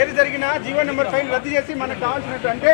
ఏది జరిగినా GO number 5 రద్దు చేసి మనకు కావాల్సినట్టు అంటే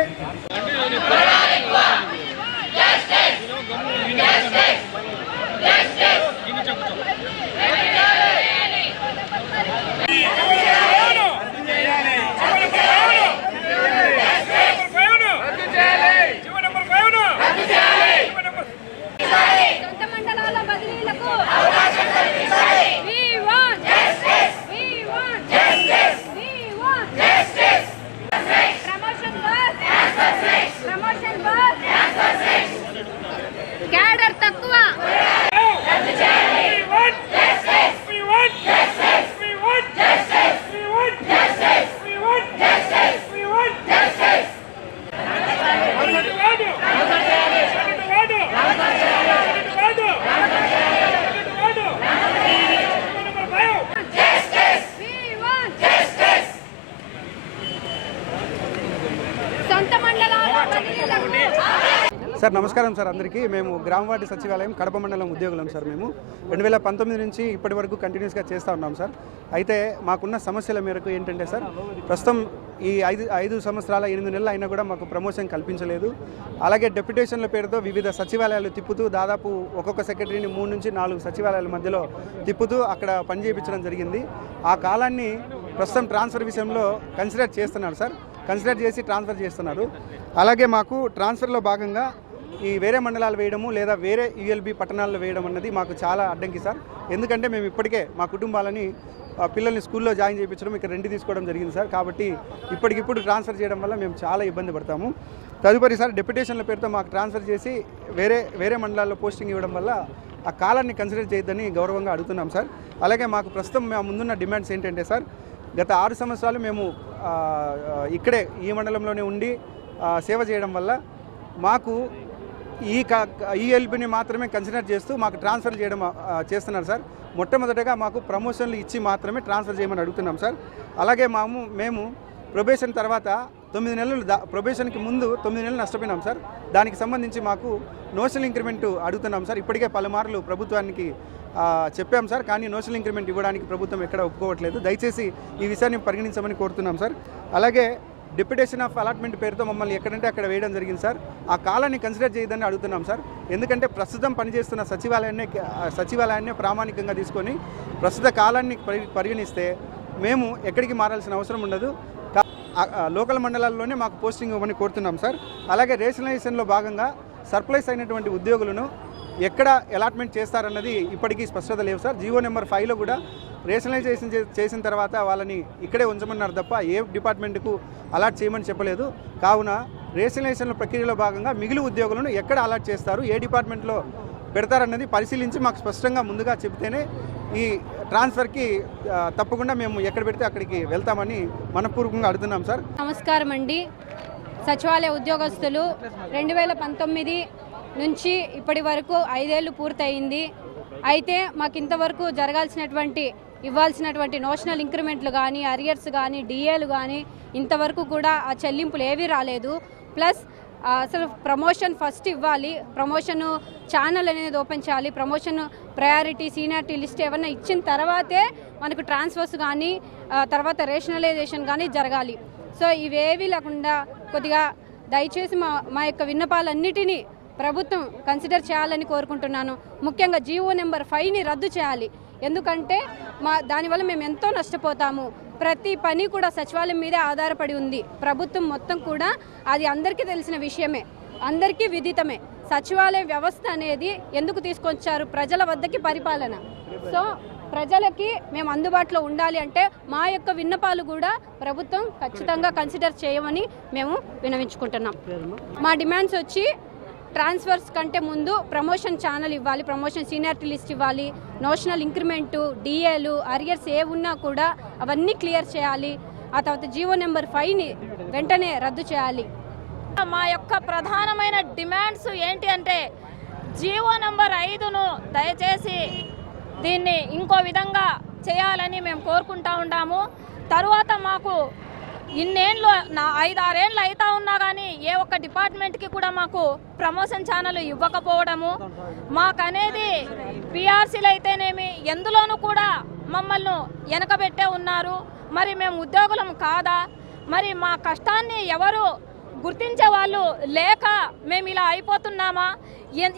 సార్ నమస్కారం సార్ అందరికీ. మేము గ్రామ వార్డు సచివాలయం కడప మండలం ఉద్యోగులం సార్. మేము 2019 నుంచి ఇప్పటి వరకు కంటిన్యూస్గా చేస్తూ ఉన్నాం సార్. అయితే మాకున్న సమస్యల మేరకు ఏంటంటే సార్, ప్రస్తుతం ఈ 5 సంవత్సరాల 8 నెలలు అయినా కూడా మాకు ప్రమోషన్ కల్పించలేదు. అలాగే డెప్యుటేషన్ల పేరుతో వివిధ సచివాలయాలు తిప్పుతూ దాదాపు ఒక్కొక్క సెక్రటరీని 3 నుంచి 4 సచివాలయాల మధ్యలో తిప్పుతూ అక్కడ పని చేయించడం జరిగింది. ఆ కాలాన్ని ప్రస్తుతం ట్రాన్స్ఫర్ విషయంలో కన్సిడర్ చేస్తున్నారు సార్. కన్సిడర్ చేసి ట్రాన్స్ఫర్ చేస్తున్నారు. అలాగే మాకు ట్రాన్స్ఫర్లో భాగంగా ఈ వేరే మండలాలు వేయడము లేదా వేరే యూఎల్బీ పట్టణాల్లో వేయడం అన్నది మాకు చాలా అడ్డంకి సార్. ఎందుకంటే మేము ఇప్పటికే మా కుటుంబాలని పిల్లల్ని స్కూల్లో జాయిన్ చేయించడం, ఇక్కడ రెంట్ తీసుకోవడం జరిగింది సార్. కాబట్టి ఇప్పటికిప్పుడు ట్రాన్స్ఫర్ చేయడం వల్ల మేము చాలా ఇబ్బంది పడతాము. తదుపరి సార్ డెప్యుటేషన్ల పేరుతో మాకు ట్రాన్స్ఫర్ చేసి వేరే మండలాల్లో పోస్టింగ్ ఇవ్వడం వల్ల ఆ కాలాన్ని కన్సిడర్ చేయొద్దని గౌరవంగా అడుగుతున్నాం సార్. అలాగే మాకు ప్రస్తుతం మా ముందున్న డిమాండ్స్ ఏంటంటే సార్, గత 6 సంవత్సరాలు మేము ఇక్కడే ఈ మండలంలోనే ఉండి సేవ చేయడం వల్ల మాకు ఈఎల్బీని మాత్రమే కన్సిడర్ చేస్తూ మాకు ట్రాన్స్ఫర్ చేస్తున్నారు సార్. మొట్టమొదటగా మాకు ప్రమోషన్లు ఇచ్చి మాత్రమే ట్రాన్స్ఫర్ చేయమని అడుగుతున్నాం సార్. అలాగే మేము ప్రొబేషన్ తర్వాత 9 నెలలు ప్రొబేషన్కి ముందు 9 నెలలు నష్టపోయినాం సార్. దానికి సంబంధించి మాకు నోషనల్ ఇంక్రిమెంట్ అడుగుతున్నాం సార్. ఇప్పటికే పలుమార్లు ప్రభుత్వానికి చెప్పాం సార్, కానీ నోషనల్ ఇంక్రిమెంట్ ఇవ్వడానికి ప్రభుత్వం ఎక్కడ ఒప్పుకోవట్లేదు. దయచేసి ఈ విషయాన్ని పరిగణించమని కోరుతున్నాం సార్. అలాగే డెప్యుటేషన్ ఆఫ్ అలాట్మెంట్ పేరుతో మమ్మల్ని ఎక్కడంటే అక్కడ వేయడం జరిగింది సార్. ఆ కాలాన్ని కన్సిడర్ చేయదని అడుగుతున్నాం సార్. ఎందుకంటే ప్రస్తుతం పనిచేస్తున్న సచివాలయాన్ని ప్రామాణికంగా తీసుకొని ప్రస్తుత కాలాన్ని పరిగణిస్తే మేము ఎక్కడికి మారాల్సిన అవసరం ఉండదు. లోకల్ మండలాల్లోనే మాకు పోస్టింగ్ ఇవ్వమని కోరుతున్నాం సార్. అలాగే రేషనలైజేషన్లో భాగంగా సర్ప్లైస్ అయినటువంటి ఉద్యోగులను ఎక్కడ అలాట్మెంట్ చేస్తారన్నది ఇప్పటికీ స్పష్టత లేవు సార్. జీవో నెంబర్ 5లో కూడా రేషనలైజేషన్ చేసిన తర్వాత వాళ్ళని ఇక్కడే ఉంచమన్నారు తప్ప ఏ డిపార్ట్మెంట్కు అలాట్ చేయమని చెప్పలేదు. కావున రేషనలైజేషన్ ప్రక్రియలో భాగంగా మిగిలిన ఉద్యోగులను ఎక్కడ అలాట్ చేస్తారు, ఏ డిపార్ట్మెంట్లో పెడతారన్నది పరిశీలించి మాకు స్పష్టంగా ముందుగా చెబితేనే ఈ ట్రాన్స్ఫర్కి తప్పకుండా మేము ఎక్కడ పెడితే అక్కడికి వెళ్తామని మనపూర్వకంగా అడుగుతున్నాం సార్. నమస్కారం అండి. సచివాలయ ఉద్యోగస్తులు 2019 నుంచి ఇప్పటి వరకు 5 ఏళ్ళు పూర్తయింది. అయితే మాకు ఇంతవరకు ఇవ్వాల్సినటువంటి నోషనల్ ఇంక్రిమెంట్లు కానీ, అరియర్స్ కానీ, డిఏలు కానీ ఇంతవరకు కూడా ఆ చెల్లింపులు ఏవీ రాలేదు. ప్లస్ అసలు ప్రమోషన్ ఫస్ట్ ఇవ్వాలి, ప్రమోషన్ ఛానల్ అనేది ఓపెన్ చేయాలి, ప్రమోషన్ ప్రయారిటీ సీనియారిటీ లిస్ట్ ఏమన్నా ఇచ్చిన తర్వాతే మనకు ట్రాన్స్ఫర్స్ కానీ తర్వాత రేషనలైజేషన్ కానీ జరగాలి. సో ఇవేవీ లేకుండా కొద్దిగా దయచేసి మా యొక్క విన్నపాలన్నిటినీ ప్రభుత్వం కన్సిడర్ చేయాలని కోరుకుంటున్నాను. ముఖ్యంగా జీవో నెంబర్ 5ని రద్దు చేయాలి. ఎందుకంటే దానివల్ల మేము ఎంతో నష్టపోతాము. ప్రతి పని కూడా సచివాలయం మీదే ఆధారపడి ఉంది. ప్రభుత్వం మొత్తం కూడా అది అందరికీ తెలిసిన విషయమే, అందరికీ విదితమే. సచివాలయ వ్యవస్థ అనేది ఎందుకు తీసుకొచ్చారు? ప్రజల వద్దకి పరిపాలన. సో ప్రజలకి మేము అందుబాటులో ఉండాలి అంటే మా యొక్క విన్నపాలు కూడా ప్రభుత్వం ఖచ్చితంగా కన్సిడర్ చేయమని మేము విన్నవించుకుంటున్నాం. మా డిమాండ్స్ వచ్చి ట్రాన్స్ఫర్స్ కంటే ముందు ప్రమోషన్ ఛానల్ ఇవ్వాలి, ప్రమోషన్ సీనియారిటీ లిస్ట్ ఇవ్వాలి, నోషనల్ ఇంక్రిమెంటు, డిఏలు, అరియర్స్ ఏ ఉన్నా కూడా అవన్నీ క్లియర్ చేయాలి. ఆ తర్వాత జీవో నెంబర్ 5ని వెంటనే రద్దు చేయాలి. మా యొక్క ప్రధానమైన డిమాండ్స్ ఏంటి అంటే జీవో నెంబర్ 5ను దయచేసి దీన్ని ఇంకో విధంగా చేయాలని మేము కోరుకుంటా ఉన్నాము. తరువాత మాకు ఇన్నేళ్ళు 5-6 ఏళ్ళు అవుతా ఉన్నా కానీ ఏ ఒక్క డిపార్ట్మెంట్కి కూడా మాకు ప్రమోషన్ ఛానల్ ఇవ్వకపోవడము, మాకనేది పిఆర్సీలు అయితేనేమి ఎందులోనూ కూడా మమ్మల్ని వెనకబెట్టే ఉన్నారు. మరి మేము ఉద్యోగులం కాదా? మరి మా కష్టాన్ని ఎవరు గుర్తించే వాళ్ళు లేక మేము ఇలా అయిపోతున్నామా?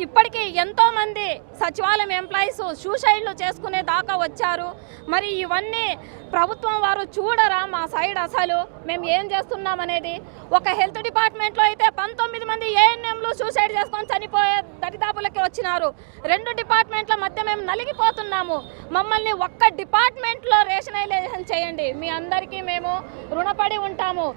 ఇప్పటికీ ఎంతోమంది సచివాలయం ఎంప్లాయీస్ సూసైడ్లు చేసుకునే దాకా వచ్చారు. మరి ఇవన్నీ ప్రభుత్వం వారు చూడరా మా సైడ్? అసలు మేము ఏం చేస్తున్నామనేది. ఒక హెల్త్ డిపార్ట్మెంట్లో అయితే 19 మంది ఏఎన్ఎంలు సూసైడ్ చేసుకొని చనిపోయే దరిదాపులకి వచ్చినారు. 2 డిపార్ట్మెంట్ల మధ్య మేము నలిగిపోతున్నాము. మమ్మల్ని ఒక్క డిపార్ట్మెంట్లో రేషనలైజేషన్ చేయండి, మీ అందరికీ మేము రుణపడి ఉంటాము.